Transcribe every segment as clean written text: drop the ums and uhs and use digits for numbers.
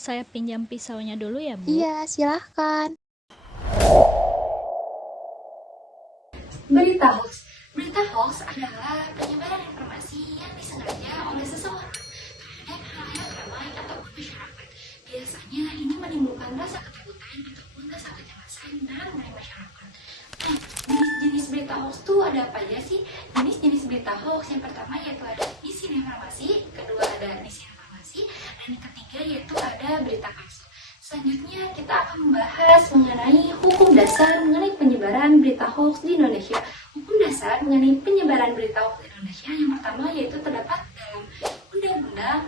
Saya pinjam pisaunya dulu ya, Bu. Iya, silahkan. Berita hoax. Berita hoax adalah penyebaran informasi yang disengaja oleh seseorang terhadap hal-hal ramai ataupun masyarakat. Biasanya ini menimbulkan rasa ketakutan ataupun rasa kecemasan dalam masyarakat. Nah, jenis-jenis berita hoax itu ada apa aja sih? Jenis-jenis berita hoax yang pertama yaitu ada disinformasi, kedua ada disinformasi, dan yang ketiga yaitu ada berita palsu. Selanjutnya kita akan membahas mengenai hukum dasar mengenai penyebaran berita hoax di Indonesia. Hukum dasar mengenai penyebaran berita hoax di Indonesia yang pertama yaitu terdapat dalam Undang-Undang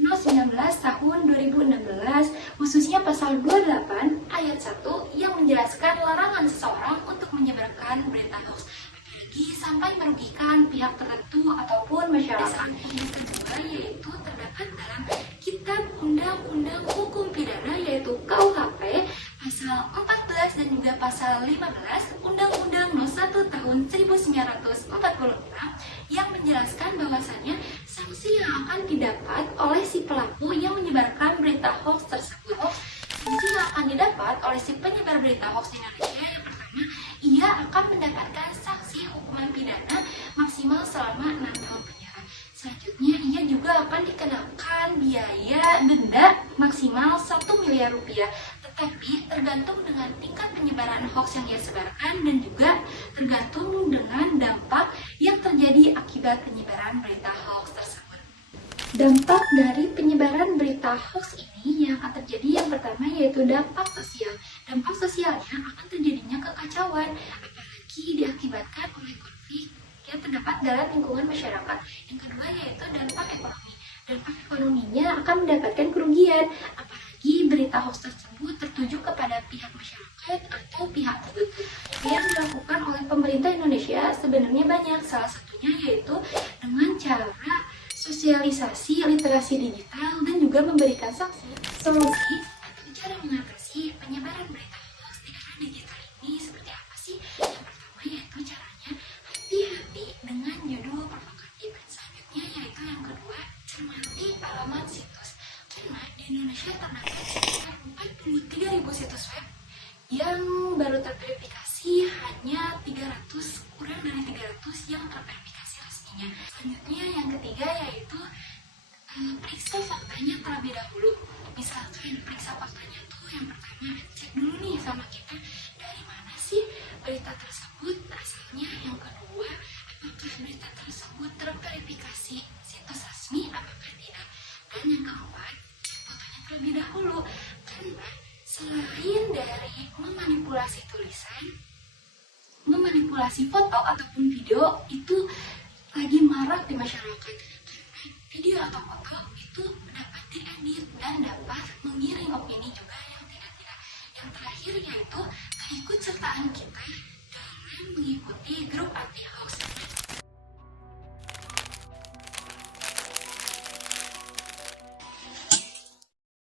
No. 19 tahun 2016, khususnya pasal 28 ayat 1 yang menjelaskan larangan seseorang untuk menyebarkan berita hoax, apalagi sampai merugikan pihak tertentu ataupun masyarakat. Yang kedua yaitu terdapat dalam Kitab Undang-Undang Hukum Pidana yaitu KUHP pasal 14 dan juga pasal 15 Undang-Undang No. 1 tahun 1946 yang menjelaskan bahwasannya sanksi yang akan didapat oleh si pelaku yang menyebarkan berita hoax tersebut. Sanksi yang akan didapat oleh si penyebar berita hoax di Indonesia yang pertama, ia akan mendapatkan sanksi hukuman pidana maksimal selama 6 tahun penjara. Selanjutnya, ia juga akan dikenakan biaya denda maksimal 1 miliar rupiah. Tetapi tergantung dengan tingkat penyebaran hoax yang ia sebarkan dan juga tergantung dengan dampak yang terjadi akibat penyebaran berita hoax tersebut. Dampak dari penyebaran berita hoax ini yang akan terjadi yang pertama yaitu dampak sosial. Dampak sosialnya akan terjadinya kekacauan, apalagi diakibatkan oleh konflik yang terdapat dalam lingkungan masyarakat. Yang kedua yaitu dampak ekonomi. Dampak ekonominya akan mendapatkan kerugian, apalagi berita hoax tersebut tertuju kepada pihak masyarakat atau pihak tertentu. Yang dilakukan oleh pemerintah Indonesia sebenarnya banyak, salah satunya yaitu dengan cara sosialisasi literasi digital dan juga memberikan sanksi. Solusi atau cara mengatasi penyebaran berita hoax di era digital ini seperti apa sih? Yang pertama yaitu caranya hati-hati dengan judul provokatif. Selanjutnya yaitu yang kedua, cermati alamat situs. Karena di Indonesia terdapat sekitar 43.000 situs web yang baru terverifikasi hanya 300, kurang dari 300 yang terverifikasi resminya. Selanjutnya yang ketiga yaitu periksa faktanya terlebih dahulu. Misalkan periksa faktanya tuh yang pertama cek dulu nih sama kita dari mana sih berita tersebut asalnya. Yang kedua, apakah berita tersebut terverifikasi situs resmi apakah tidak. Dan yang keempat, fotonya terlebih dahulu. Karena selain dari memanipulasi tulisan, memanipulasi foto ataupun video itu lagi marak di masyarakat. Karena video atau foto itu dapat diedit dan dapat